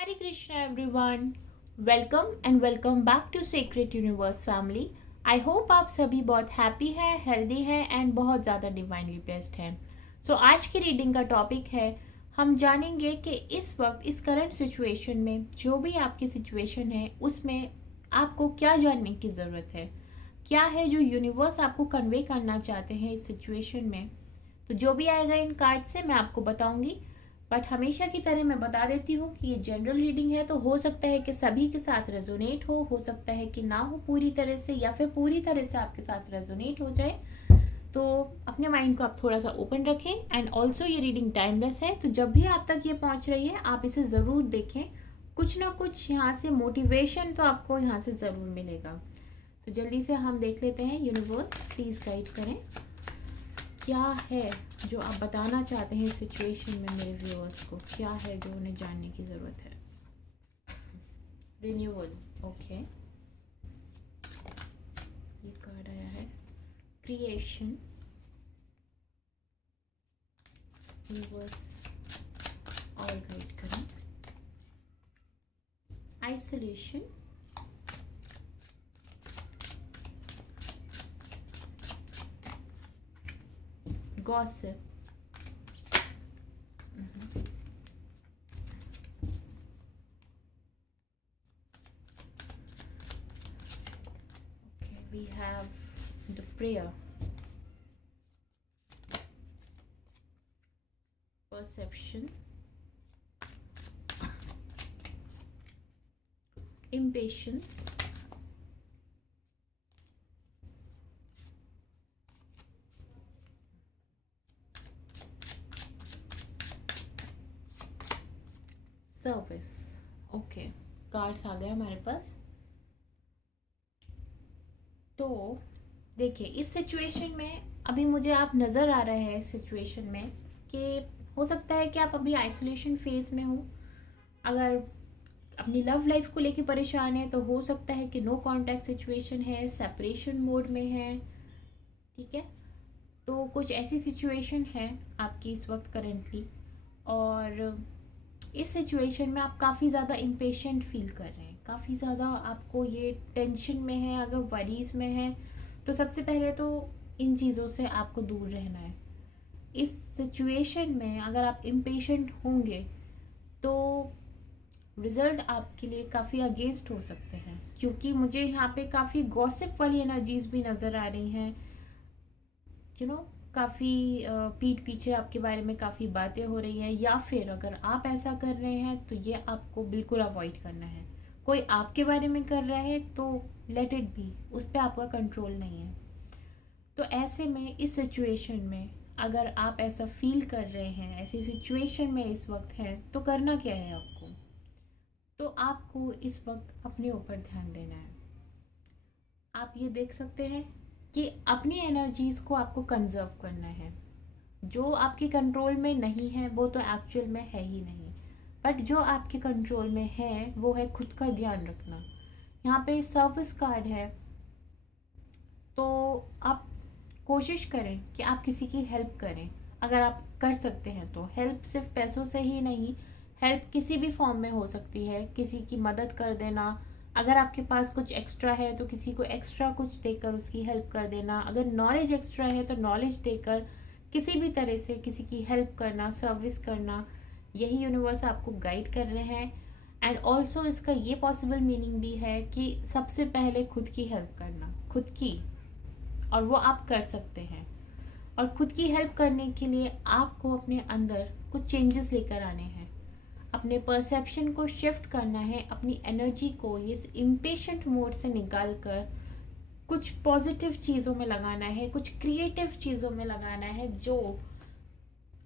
Hare Krishna everyone. Welcome and welcome back to Sacred Universe family. I hope आप सभी बहुत happy हैं, healthy हैं एंड बहुत ज़्यादा डिवाइनली ब्लेस्ड हैं. सो आज की रीडिंग का टॉपिक है, हम जानेंगे कि इस वक्त इस करंट सिचुएशन में जो भी आपकी सिचुएशन है उसमें आपको क्या जानने की ज़रूरत है, क्या है जो यूनिवर्स आपको कन्वे करना चाहते हैं इस सिचुएशन में. तो जो भी आएगा इन कार्ड से मैं आपको बताऊंगी. बट हमेशा की तरह मैं बता देती हूँ कि ये जनरल रीडिंग है, तो हो सकता है कि सभी के साथ रेजोनेट हो सकता है कि ना हो पूरी तरह से, या फिर पूरी तरह से आपके साथ रेजोनेट हो जाए. तो अपने माइंड को आप थोड़ा सा ओपन रखें. एंड ऑल्सो ये रीडिंग टाइमलेस है, तो जब भी आप तक ये पहुँच रही है आप इसे ज़रूर देखें. कुछ ना कुछ यहाँ से मोटिवेशन तो आपको यहाँ से ज़रूर मिलेगा. तो जल्दी से हम देख लेते हैं. यूनिवर्स प्लीज़ गाइड करें, क्या है जो आप बताना चाहते हैं इस सिचुएशन में मेरे व्यूअर्स को, क्या है जो उन्हें जानने की ज़रूरत है. रिन्यूअल. ओके, ये कार्ड आया है क्रिएशन. यूनिवर्स और गाइड करें. Isolation. Gossip. Okay, we have the prayer. Perception. Impatience. Service. Okay, cards आ गए हमारे पास. तो देखिए, इस सिचुएशन में अभी मुझे आप नज़र आ रहे हैं इस सिचुएशन में कि हो सकता है कि आप अभी आइसोलेशन फेज में हो. अगर अपनी लव लाइफ को लेके परेशान है तो हो सकता है कि नो कांटेक्ट सिचुएशन है, सेपरेशन मोड में है. ठीक है, तो कुछ ऐसी सिचुएशन है आपकी इस वक्त करेंटली. और इस सिचुएशन में आप काफ़ी ज़्यादा इम्पेशेंट फील कर रहे हैं, काफ़ी ज़्यादा आपको ये टेंशन में है. अगर वरीज में है तो सबसे पहले तो इन चीज़ों से आपको दूर रहना है. इस सिचुएशन में अगर आप इम्पेशेंट होंगे तो रिज़ल्ट आपके लिए काफ़ी अगेंस्ट हो सकते हैं, क्योंकि मुझे यहाँ पे काफ़ी गॉसिप वाली एनर्जीज भी नज़र आ रही हैं. काफ़ी पीठ पीछे आपके बारे में काफ़ी बातें हो रही हैं, या फिर अगर आप ऐसा कर रहे हैं तो ये आपको बिल्कुल अवॉइड करना है. कोई आपके बारे में कर रहा है तो लेट इट बी, उस पर आपका कंट्रोल नहीं है. तो ऐसे में इस सिचुएशन में अगर आप ऐसा फील कर रहे हैं, ऐसी सिचुएशन में इस वक्त हैं, तो करना क्या है आपको. तो आपको इस वक्त अपने ऊपर ध्यान देना है. आप ये देख सकते हैं कि अपनी एनर्जीज़ को आपको कंजर्व करना है. जो आपके कंट्रोल में नहीं है वो तो एक्चुअल में है ही नहीं, बट जो आपके कंट्रोल में है वो है खुद का ध्यान रखना. यहाँ पे सर्विस कार्ड है, तो आप कोशिश करें कि आप किसी की हेल्प करें. अगर आप कर सकते हैं तो हेल्प सिर्फ पैसों से ही नहीं, हेल्प किसी भी फॉर्म में हो सकती है. किसी की मदद कर देना, अगर आपके पास कुछ एक्स्ट्रा है तो किसी को एक्स्ट्रा कुछ देकर उसकी हेल्प कर देना. अगर नॉलेज एक्स्ट्रा है तो नॉलेज देकर किसी भी तरह से किसी की हेल्प करना, सर्विस करना, यही यूनिवर्स आपको गाइड कर रहे हैं. एंड ऑल्सो इसका ये पॉसिबल मीनिंग भी है कि सबसे पहले खुद की हेल्प करना, खुद की, और वो आप कर सकते हैं. और खुद की हेल्प करने के लिए आपको अपने अंदर कुछ चेंजेस लेकर आने हैं. अपने परसेप्शन को शिफ्ट करना है, अपनी एनर्जी को इस इम्पेशेंट मोड से निकाल कर कुछ पॉजिटिव चीज़ों में लगाना है, कुछ क्रिएटिव चीज़ों में लगाना है जो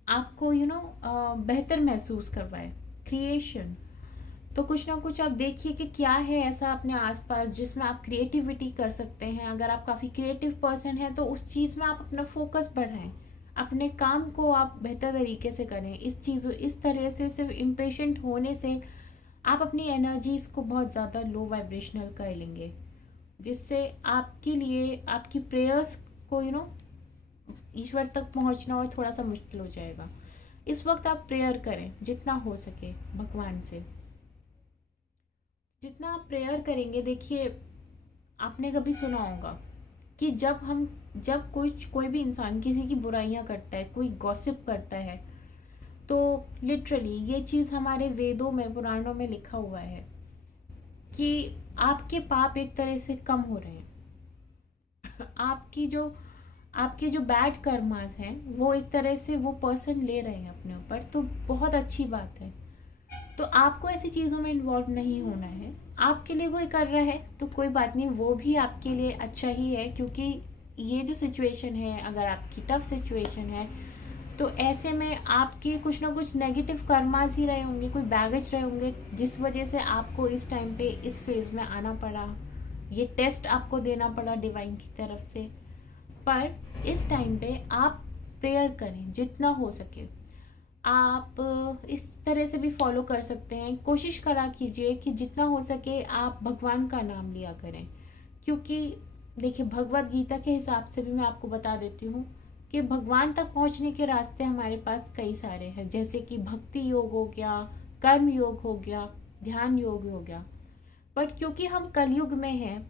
आपको बेहतर महसूस करवाए. क्रिएशन. तो कुछ ना कुछ आप देखिए कि क्या है ऐसा अपने आसपास जिसमें आप क्रिएटिविटी कर सकते हैं. अगर आप काफ़ी क्रिएटिव पर्सन हैं तो उस चीज़ में आप अपना फोकस बढ़ाएं, अपने काम को आप बेहतर तरीके से करें. इस तरह से सिर्फ इम्पेशेंट होने से आप अपनी एनर्जीज़ को बहुत ज़्यादा लो वाइब्रेशनल कर लेंगे, जिससे आपके लिए आपकी प्रेयर्स को ईश्वर तक पहुंचना और थोड़ा सा मुश्किल हो जाएगा. इस वक्त आप प्रेयर करें जितना हो सके भगवान से. जितना आप प्रेयर करेंगे, देखिए आपने कभी सुना होगा कि जब कोई भी इंसान किसी की बुराइयां करता है, कोई गॉसिप करता है, तो लिटरली ये चीज़ हमारे वेदों में, पुराणों में लिखा हुआ है कि आपके पाप एक तरह से कम हो रहे हैं। आपके जो बैड कर्मास हैं वो एक तरह से वो पर्सन ले रहे हैं अपने ऊपर, तो बहुत अच्छी बात है। तो आपको ऐसी चीज़ों में इन्वॉल्व नहीं होना है। आपके लिए कोई कर रहा है तो कोई बात नहीं, वो भी आपके लिए अच्छा ही है, क्योंकि ये जो सिचुएशन है, अगर आपकी टफ सिचुएशन है, तो ऐसे में आपके कुछ ना कुछ नेगेटिव कर्मास ही रहे होंगे, कोई बैगेज रहे होंगे, जिस वजह से आपको इस टाइम पे इस फेज़ में आना पड़ा, ये टेस्ट आपको देना पड़ा डिवाइन की तरफ से। पर इस टाइम पे आप प्रेयर करें जितना हो सके। आप इस तरह से भी फॉलो कर सकते हैं, कोशिश करा कीजिए कि जितना हो सके आप भगवान का नाम लिया करें, क्योंकि देखिए भगवत गीता के हिसाब से भी मैं आपको बता देती हूँ कि भगवान तक पहुँचने के रास्ते हमारे पास कई सारे हैं, जैसे कि भक्ति योग हो गया, कर्म योग हो गया, ध्यान योग हो गया। बट क्योंकि हम कलयुग में हैं,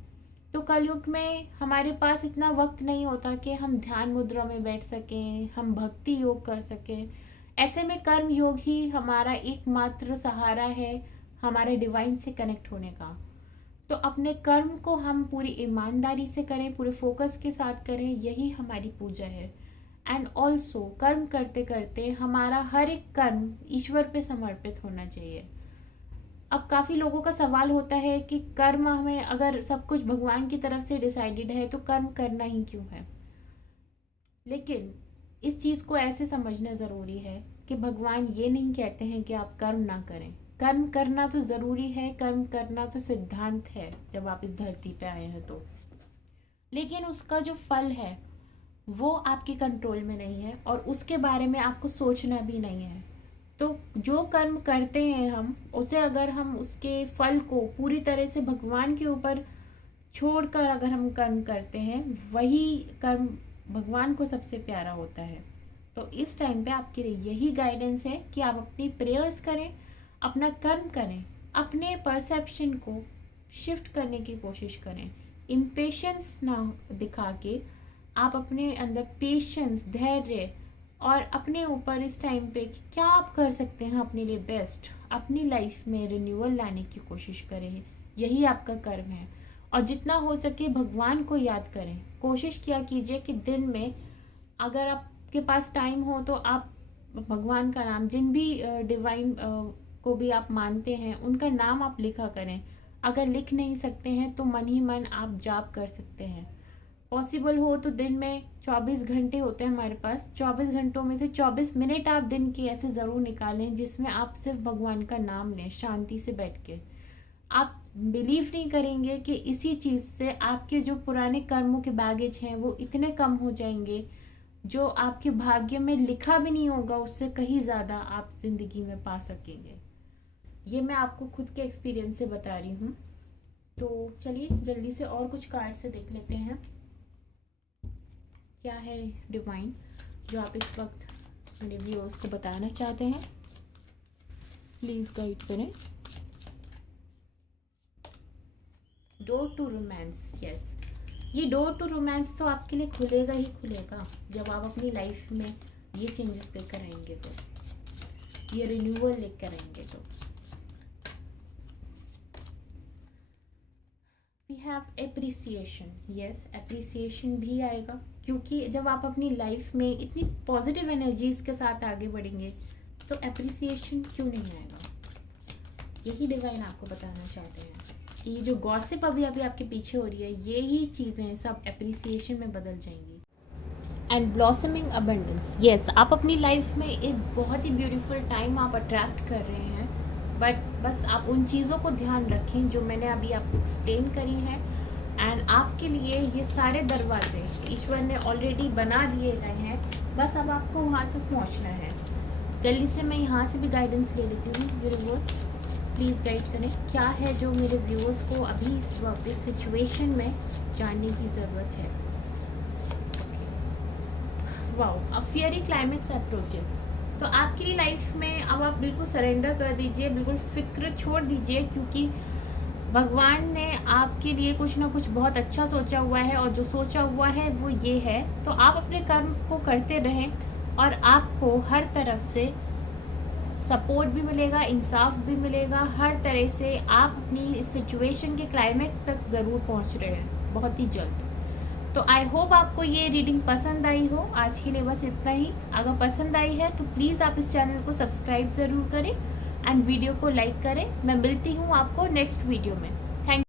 तो कलयुग में हमारे पास इतना वक्त नहीं होता कि हम ध्यान मुद्रा में बैठ सकें, हम भक्ति योग कर सकें। ऐसे में कर्म योग ही हमारा एकमात्र सहारा है हमारे डिवाइन से कनेक्ट होने का। तो अपने कर्म को हम पूरी ईमानदारी से करें, पूरे फोकस के साथ करें, यही हमारी पूजा है। एंड ऑल्सो कर्म करते करते हमारा हर एक कर्म ईश्वर पे समर्पित होना चाहिए। अब काफ़ी लोगों का सवाल होता है कि कर्म हमें, अगर सब कुछ भगवान की तरफ से डिसाइडेड है तो कर्म करना ही क्यों है। लेकिन इस चीज़ को ऐसे समझना ज़रूरी है कि भगवान ये नहीं कहते हैं कि आप कर्म ना करें। कर्म करना तो ज़रूरी है, कर्म करना तो सिद्धांत है जब आप इस धरती पे आए हैं तो। लेकिन उसका जो फल है वो आपके कंट्रोल में नहीं है, और उसके बारे में आपको सोचना भी नहीं है। तो जो कर्म करते हैं हम उसे, अगर हम उसके फल को पूरी तरह से भगवान के ऊपर छोड़कर अगर हम कर्म करते हैं, वही कर्म भगवान को सबसे प्यारा होता है। तो इस टाइम पे आपके लिए यही गाइडेंस है कि आप अपनी प्रेयर्स करें, अपना कर्म करें, अपने परसेप्शन को शिफ्ट करने की कोशिश करें। इम्पेशंस ना दिखा के आप अपने अंदर पेशेंस, धैर्य और अपने ऊपर इस टाइम पे क्या आप कर सकते हैं अपने लिए बेस्ट, अपनी लाइफ में रिन्यूअल लाने की कोशिश करें। यही आपका कर्म है। और जितना हो सके भगवान को याद करें। कोशिश किया कीजिए कि दिन में अगर आपके पास टाइम हो तो आप भगवान का नाम, जिन भी डिवाइन को भी आप मानते हैं, उनका नाम आप लिखा करें। अगर लिख नहीं सकते हैं तो मन ही मन आप जाप कर सकते हैं। पॉसिबल हो तो दिन में 24 घंटे होते हैं हमारे पास, 24 घंटों में से 24 मिनट आप दिन के ऐसे ज़रूर निकालें जिसमें आप सिर्फ भगवान का नाम लें शांति से बैठ के। आप बिलीव नहीं करेंगे कि इसी चीज़ से आपके जो पुराने कर्मों के बैगेज हैं वो इतने कम हो जाएंगे, जो आपके भाग्य में लिखा भी नहीं होगा उससे कहीं ज़्यादा आप ज़िंदगी में पा सकेंगे। ये मैं आपको खुद के एक्सपीरियंस से बता रही हूँ। तो चलिए जल्दी से और कुछ कार्ड से देख लेते हैं क्या है डिवाइन जो आप इस वक्त मेरे व्यूअर्स को बताना चाहते हैं। प्लीज़ गाइड करें। डोर टू रोमांस, यस, ये डोर टू रोमांस तो आपके लिए खुलेगा ही खुलेगा जब आप अपनी लाइफ में ये चेंजेस लेकर आएंगे, तो ये रिन्यूअल लेकर आएंगे। तो we have appreciation, yes, appreciation भी आएगा, क्योंकि जब आप अपनी लाइफ में इतनी पॉजिटिव एनर्जीज के साथ आगे बढ़ेंगे तो एप्रिसिएशन क्यों नहीं आएगा। यही डिवाइन आपको बताना चाहते हैं कि ये जो गॉसिप अभी अभी आपके पीछे हो रही है, यही चीज़ें सब एप्रिसिएशन में बदल जाएंगी। एंड ब्लॉसमिंग अबंडेंस, यस, आप अपनी लाइफ में एक बहुत ही ब्यूटीफुल टाइम आप अट्रैक्ट कर रहे हैं, बट बस आप उन चीज़ों को ध्यान रखें जो मैंने अभी आपको एक्सप्लेन करी है। एंड आपके लिए ये सारे दरवाजे ईश्वर ने ऑलरेडी बना दिए गए हैं, बस अब आपको वहाँ तक पहुँचना है। जल्दी से मैं यहाँ से भी गाइडेंस ले लेती हूँ। यूनिवर्स प्लीज़ गाइड करें, क्या है जो मेरे व्यूअर्स को अभी इस वक्त इस सिचुएशन में जानने की ज़रूरत है। वाओ, अ फियरी क्लाइमेक्स अप्रोचेस। तो आपकी लाइफ में अब आप बिल्कुल सरेंडर कर दीजिए, बिल्कुल फिक्र छोड़ दीजिए, क्योंकि भगवान ने आपके लिए कुछ ना कुछ बहुत अच्छा सोचा हुआ है, और जो सोचा हुआ है वो ये है। तो आप अपने कर्म को करते रहें और आपको हर तरफ से सपोर्ट भी मिलेगा, इंसाफ भी मिलेगा। हर तरह से आप अपनी इस सिचुएशन के क्लाइमेक्स तक ज़रूर पहुंच रहे हैं बहुत ही जल्द। तो आई होप आपको ये रीडिंग पसंद आई हो। आज के लिए बस इतना ही। अगर पसंद आई है तो प्लीज़ आप इस चैनल को सब्सक्राइब ज़रूर करें एंड वीडियो को लाइक करें। मैं मिलती हूँ आपको नेक्स्ट वीडियो में। थैंक